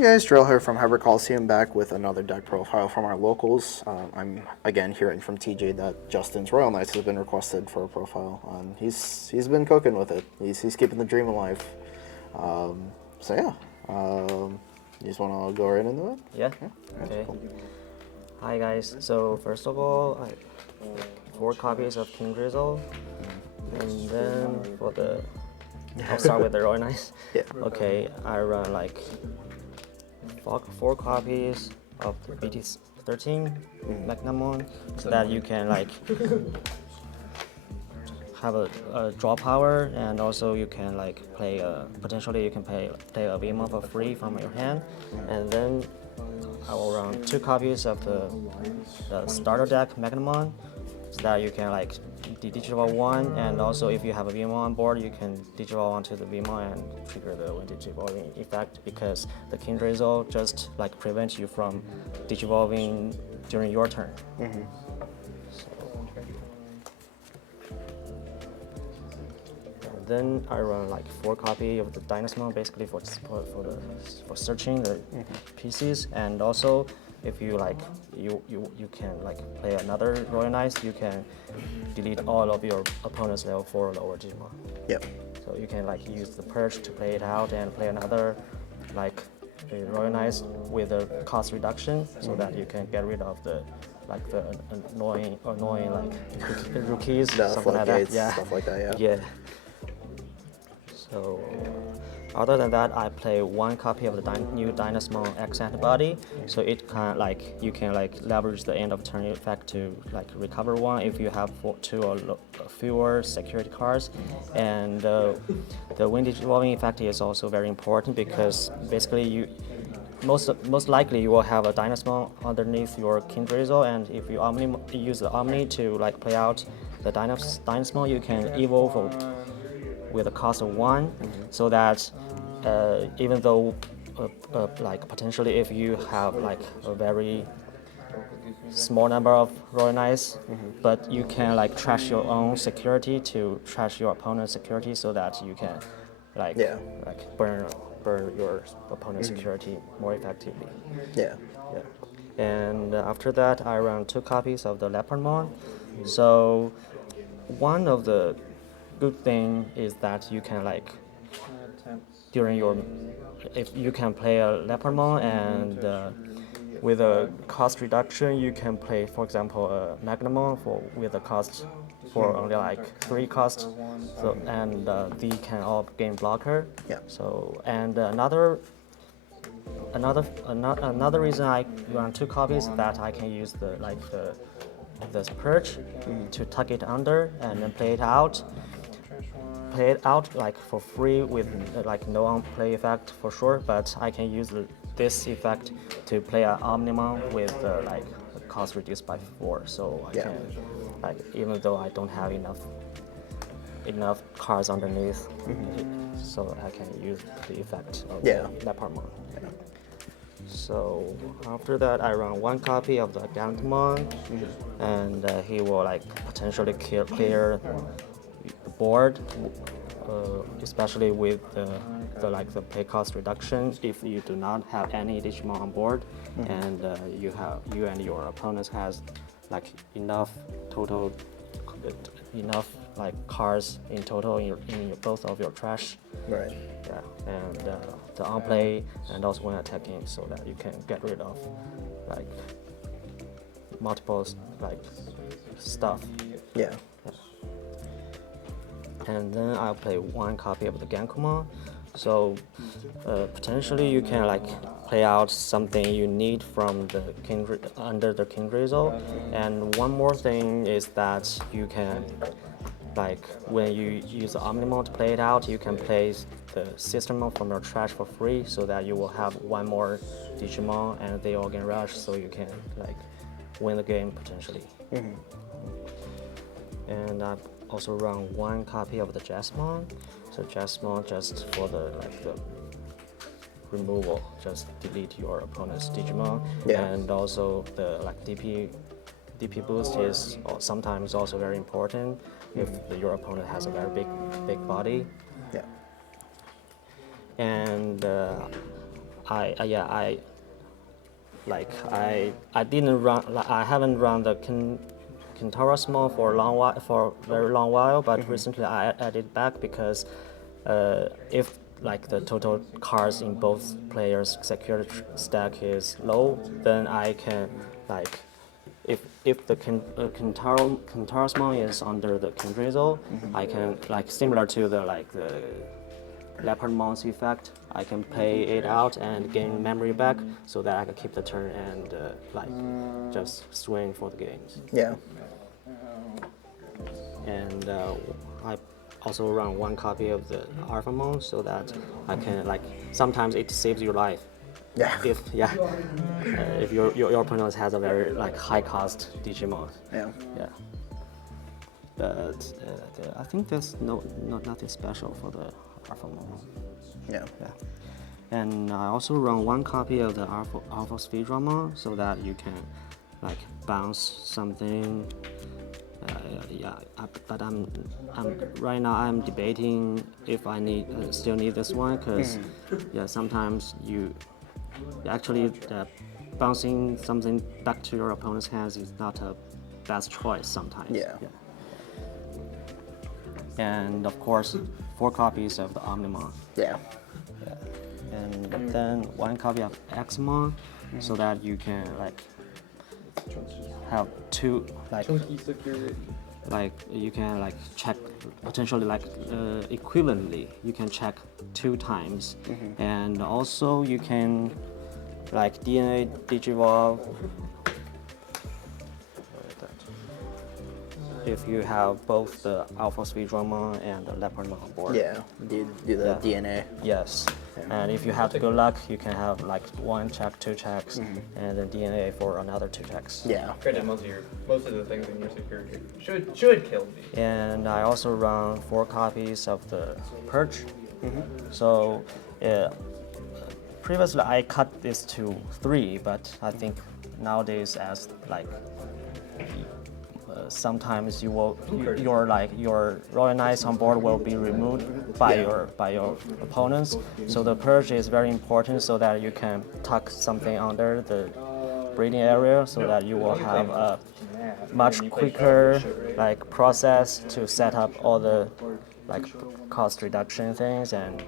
Hi guys, Drill here from Colosseum back with another deck profile from our locals. I'm again hearing from TJ that Justin's Royal Knights has been requested for a profile, and he's been cooking with it. He's keeping the dream alive. So yeah, you just want to go right into it? Yeah. Okay. Cool. Hi guys. So first of all, 4 copies of King Drizzle, and then for the I'll start with the Royal Knights. Yeah. Okay, I run like 4 copies of the BT13 Magnamon, so that you can like have a draw power, and also you can like play potentially you can play a Vimon for free from your hand, and then I will run 2 copies of the starter deck Magnamon, so that you can like digital 1, and also if you have a Vimon on board, you can digital onto the Vimon and trigger the vintage evolving effect, because the King Drizzle just like prevents you from digivolving during your turn. Then I run like 4 copies of the Dynasmon, basically for searching the pieces, and also if you like you can like play another Royal Knights, you can delete all of your opponent's level 4 or lower Digimon. Yep. So you can like use the purge to play it out and play another like a Royal Knights with a cost reduction, so that you can get rid of the like the annoying like rookies, something like that. Yeah. Stuff like that. Yeah. So, other than that, I play 1 copy of the new Dynasmon X antibody. So it can like you can like leverage the end of turn effect to like recover 1 if you have 2 or fewer security cards. And the vintage evolving effect is also very important, because basically you most likely you will have a Dynasmon underneath your King Drizzle, and if you use the Omni to like play out the Dynasmon, you can evolve with a cost of 1, so that even though like potentially if you have like a very small number of Royal Knights, but you can like trash your own security to trash your opponent's security, so that you can like burn your opponent's security more effectively. Yeah. Yeah. And after that, I run 2 copies of the Leopardmon. So one of the good thing is that you can like during your if you can play a Leopardmon, and with a cost reduction you can play, for example, a Magnamon with a cost for only like 3 cost, so and they can all gain blocker. Yeah. So and another reason I run 2 copies is that I can use the purge to tuck it under and then play it out like for free with like no on-play effect for sure, but I can use this effect to play an Omnimon with like cost reduced by 4, so I can like, even though I don't have enough cards underneath, so I can use the effect of Leopardmon. So after that, I run 1 copy of the Gantamon, and he will like potentially clear the board, especially with the pay cost reduction. If you do not have any Digimon on board, and you and your opponent has like enough like cards in total in both of your trash. Right. Yeah, and the on play, and also when attacking, so that you can get rid of like multiple like stuff. Yeah. And then I'll play 1 copy of the Gankumon. So potentially you can like play out something you need from the under the King Drizzle. And one more thing is that you can like when you use the Omnimon to play it out, you can play the Systemon from your trash for free, so that you will have 1 more Digimon and they all get rush, so you can like win the game potentially. And I also run 1 copy of the Jasmine. So Jasmine just for the removal, just delete your opponent's Digimon. And also the like DP boost is sometimes also very important if your opponent has a very big body. Yeah. And I didn't run. I haven't run the Kintaro Small for a long while, for a very long while. But recently I added back because if like the total cards in both players' security stack is low, then I can like if the Kintaro Small is under the Kindrizo, I can like similar to the Leopard Mons effect, I can play it out and gain memory back so that I can keep the turn and just swing for the games. Yeah. And I also run one copy of the Alpha Mons so that I can sometimes it saves your life. Yeah. If your opponent has a very high cost Digimon. Yeah. Yeah. But I think there's nothing special for the Alpha Mono. Yeah. Yeah. And I also run one copy of the Alpha Speed Drama so that you can bounce something. But I'm right now I'm debating if I still need this one because sometimes you actually bouncing something back to your opponent's hands is not a best choice sometimes. Yeah. And of course, 4 copies of the Omnimon. Yeah. And then 1 copy of Xmon, so that you can have 2 you can check potentially equivalently. You can check 2 times, and also you can DNA Digivolve. If you have both the Alpha Speed Drama and the Leopard on board. Yeah, do the DNA. Yes. And if you have good luck, you can have 1 check, 2 checks, and then DNA for another 2 checks. Yeah. Granted, most of the things in your security should kill me. And I also run 4 copies of the Purge. So previously I cut this to 3, but I think nowadays as sometimes your Royal Knights on board will be removed by your opponents. So the purge is very important so that you can tuck something under the breeding area so that you will have a much quicker process to set up all the cost reduction things and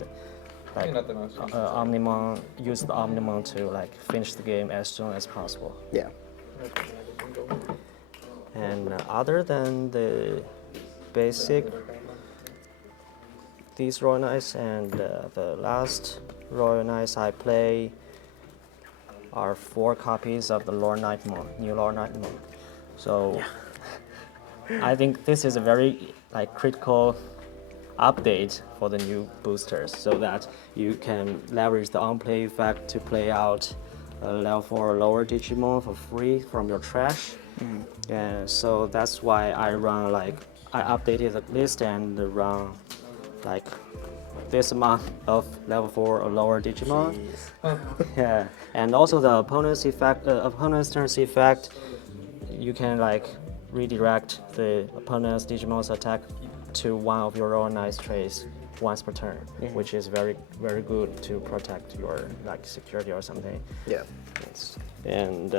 Omnimon use the Omnimon to finish the game as soon as possible. Yeah. And other than the basic, these Royal Knights and the last Royal Knights I play are 4 copies of the Lord Knightmon, new Lord Knightmon. So I think this is a very critical update for the new boosters, so that you can leverage the on-play effect to play out level 4 or lower Digimon for free from your trash. And so that's why I run I updated the list and run this amount of level 4 or lower Digimon. Yeah, and also the opponent's effect, opponent's turn's effect, you can redirect the opponent's Digimon's attack to one of your Royal Knights traits once per turn, which is very good to protect your security or something. Yeah. Yes. And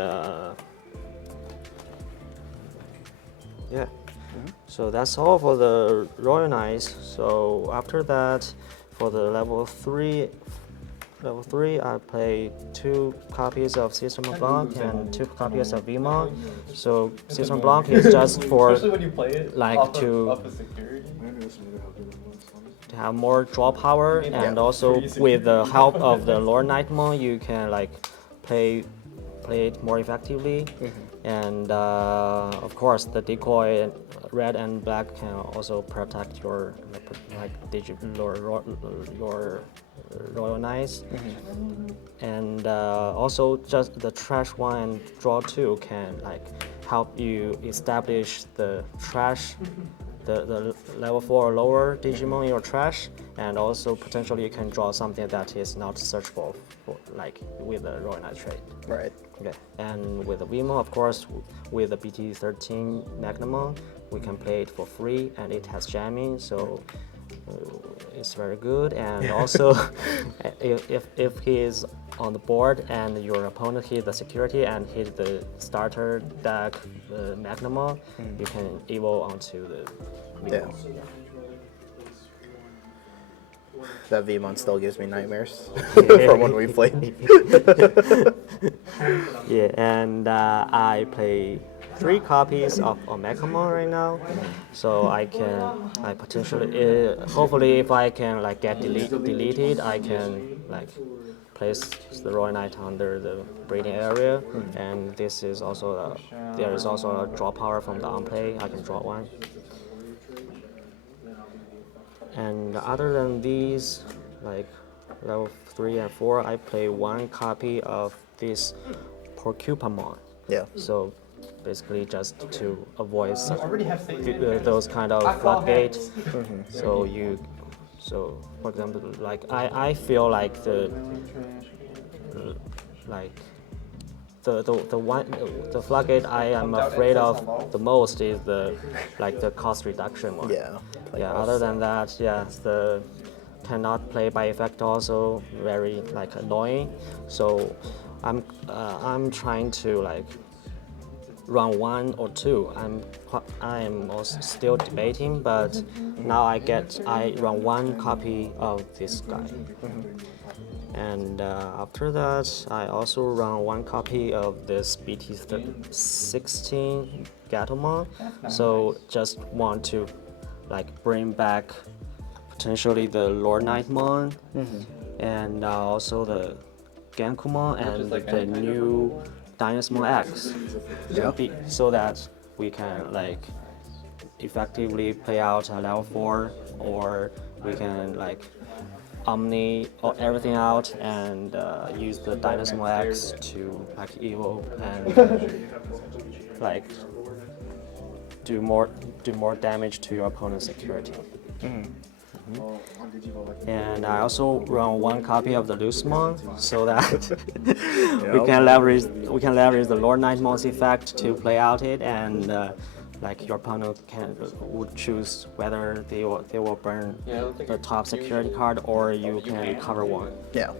yeah. So that's all for the Royal Knights. So after that, for the level 3, I play 2 copies of System of Blanc and 2 copies of Vimon. So System Blanc is just for Especially when you play it to security. have more draw power, and also with the help of the Lord Knightmon, you can play it more effectively. And of course, the decoy red and black can also protect your your Royal Knights. And also just the trash 1 and draw 2 can help you establish the trash, the level 4 or lower Digimon in your trash, and also potentially you can draw something that is not searchable for, with the Royal Knight trait. Right. Okay. And with the Vimo, of course, with the BT13 Magnamon, we can play it for free, and it has jamming, so it's very good. And also, if his on the board and your opponent hit the security and hit the starter deck Magnamon, you can evolve onto the Yeah. Vmon. That Vmon still gives me nightmares from when we played. Yeah, and I play 3 copies of Omegamon right now, so I potentially, hopefully, if I can like get deleted, I can like place the Royal Knight under the breeding area, and this is also there is also a draw power from the on play. I can draw 1. And other than these, like level 3 and 4, I play 1 copy of this Porcupamon. Yeah. So basically just to avoid those kind of floodgates. So for example, like I feel like like the floodgate I am afraid of the most is the cost reduction one. Yeah. Yeah. Other than that, yeah, the cannot play by effect also very like annoying. So I'm trying to like run 1 or 2. I'm also still debating, but now I run 1 copy of this guy. And after that, I also run 1 copy of this BT16 Gatomon. So just want to like bring back potentially the Lord Knightmon, and also the Genkumon and the new Dynasmon X. So that we can like effectively play out a level 4, or we can like Omni or everything out and use the Dynasmon X to like evolve and like do more damage to your opponent's security. And I also run 1 copy of the Loosemon so that we can leverage the Lord Knightmon's effect to play out it, and like your opponent would choose whether they will burn the top security card or you can recover 1. Yeah.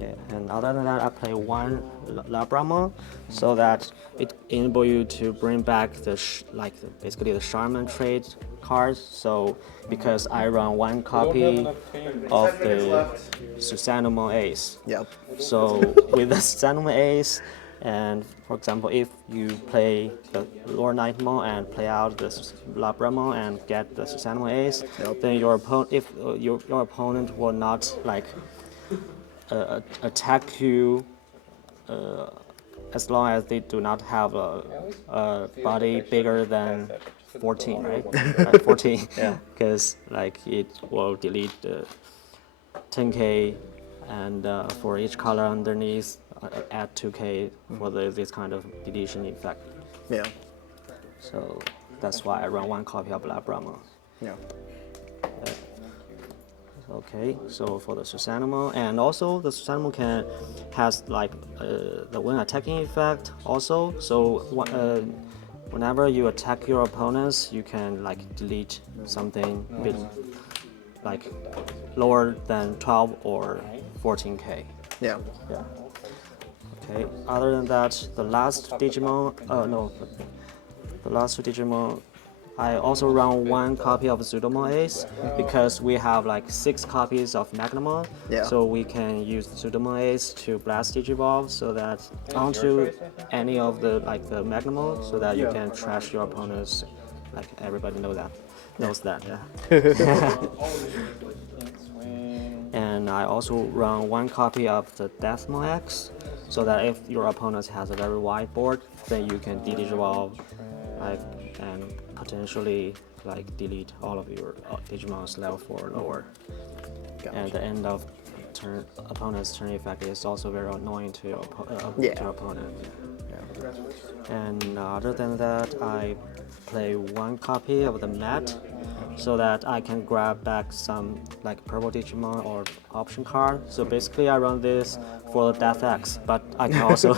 Yeah, and other than that, I play 1 Labramon so that it enable you to bring back basically the Shaman trade cards. So because I run 1 copy of the Susanoo Ace. Yep. So with the Susanoo Ace, and for example, if you play the Lord Knightmon and play out the Labramon and get the Susanoo Ace, then your opponent will not like attack you as long as they do not have a body bigger than 14, right? 14. Yeah. Because like it will delete the 10k, and for each color underneath, add 2k for this kind of deletion effect. Yeah. So that's why I run 1 copy of Labramon. Yeah. Okay, so for the Susanoo, and also the Susanoo has like the when attacking effect also. So whenever you attack your opponents, you can like delete something like lower than 12 or 14k. Yeah. Yeah. Okay. Other than that, the last Digimon. The last 2 Digimon. I also run 1 copy of Pseudomon Ace because we have like 6 copies of Magnamon. Yeah. So we can use Pseudomon Ace to blast Digivolve so that onto any of the Magnamon, so that you can trash your opponents. Like everybody knows that. Yeah. And I also run 1 copy of the Deathmon X, so that if your opponent has a very wide board, then you can Digivolve and potentially like delete all of your Digimon's level 4 or lower. Gotcha. And the end of opponent's turn effect is also very annoying to your opponent. Yeah. And other than that, I play 1 copy of the mat so that I can grab back some like purple Digimon or option card. So basically I run this for the Death X, but I can also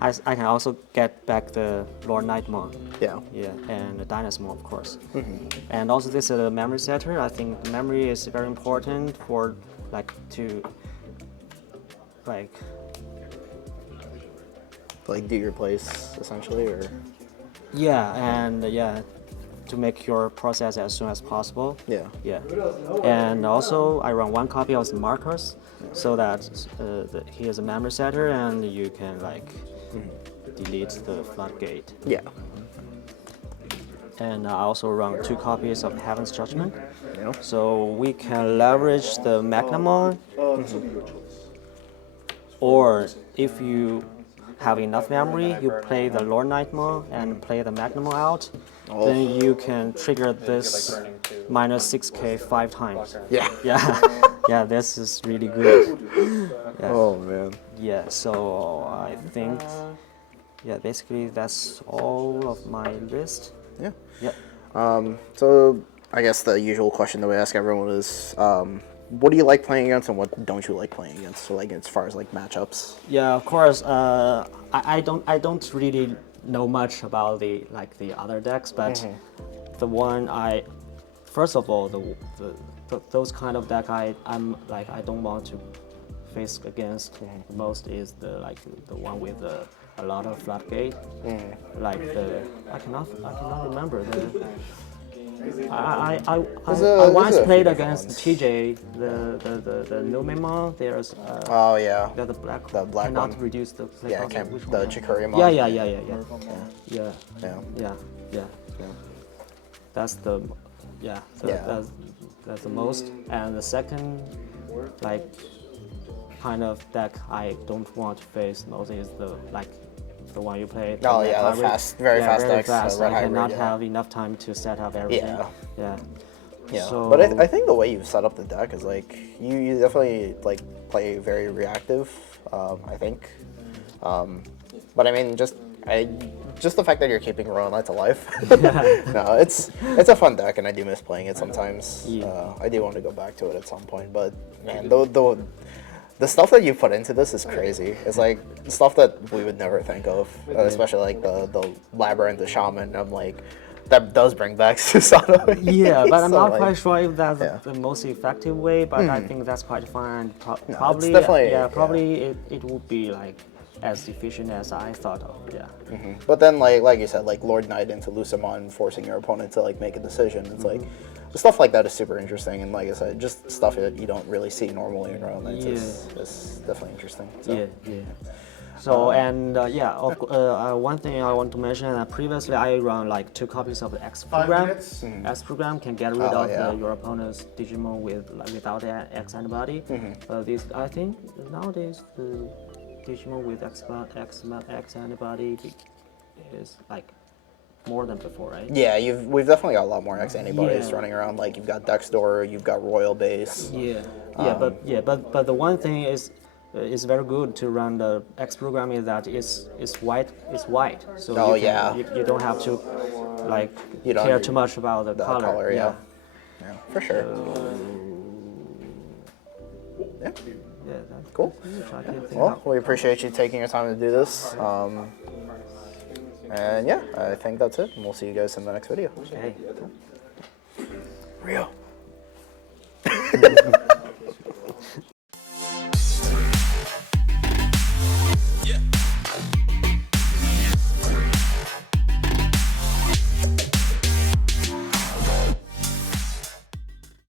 I can also get back the Lord Knightmon. Yeah. Yeah, and the Dynasmon, of course. And also this is a memory setter. I think memory is very important for like to like like do your place essentially, or Yeah, and to make your process as soon as possible. yeah. Yeah, and also I run one copy of the markers, so that he is a memory setter, and you can like delete the floodgate. Yeah. And I also run 2 copies of Heaven's Judgment, Yeah. so we can leverage the Magnamon, or if you have enough memory, you play the Lord Knightmon and play the Magnamon out, then you can trigger this minus 6k 5 times. Yeah. Yeah, yeah, this is really good. Oh man. Yeah, so I think, yeah, basically that's all of my list. Yeah. Yep. So I guess the usual question that we ask everyone is, what do you like playing against, and what don't you like playing against? So like as far as like matchups. Yeah, of course. I don't really know much about the other decks, but the one first of all, those kind of deck I don't want to face against most is the one with a lot of floodgate, like I cannot remember the. I once played against TJ, the Numemon. There's Oh yeah. the black one. cannot reduce the play Yeah, cost. can't, Which the one? Chikuri Yeah, mod. yeah. That's the so Yeah. that's the most. And the second kind of deck I don't want to face most is the one you play. Oh yeah, the fast, very fast very decks. fast. Red I cannot Hybrid, have enough time to set up everything. Yeah. Yeah, So, but I think the way you've set up the deck is like you definitely like play very reactive. I think, but I mean just the fact that you're keeping Royal Knights alive. No, it's a fun deck, and I do miss playing it sometimes. Yeah. I do want to go back to it at some point, but man, the stuff that you put into this is crazy. It's like stuff that we would never think of, especially like the Labyrinth, the Shaman. I'm like, that does bring back Susanoo. Yeah, but I'm So, not like, quite sure if that's yeah. the most effective way. But I think that's quite fun. it's Probably, definitely- probably it would be like as efficient as I thought of. Yeah. But then, like you said, like Lord Knight into Lucamon, forcing your opponent to like make a decision. It's like stuff like that is super interesting, and like I said, just stuff that you don't really see normally in Royal Knights is definitely interesting. So. Yeah. So one thing I want to mention previously I run like 2 copies of the X program. X program can get rid of your opponent's Digimon without the X antibody. This I think nowadays the Digimon with X antibody is like more than before, right? Yeah, we've definitely got a lot more X antibodies running around. Like you've got Dextor, you've got Royal Base. But the one thing is very good to run the X program is that it's white. So you don't have to care too much about the color. Yeah, for sure. Yeah. Yeah, that's Cool. Well, we appreciate you taking your time to do this. And yeah, I think that's it. And we'll see you guys in the next video. Okay. Rio.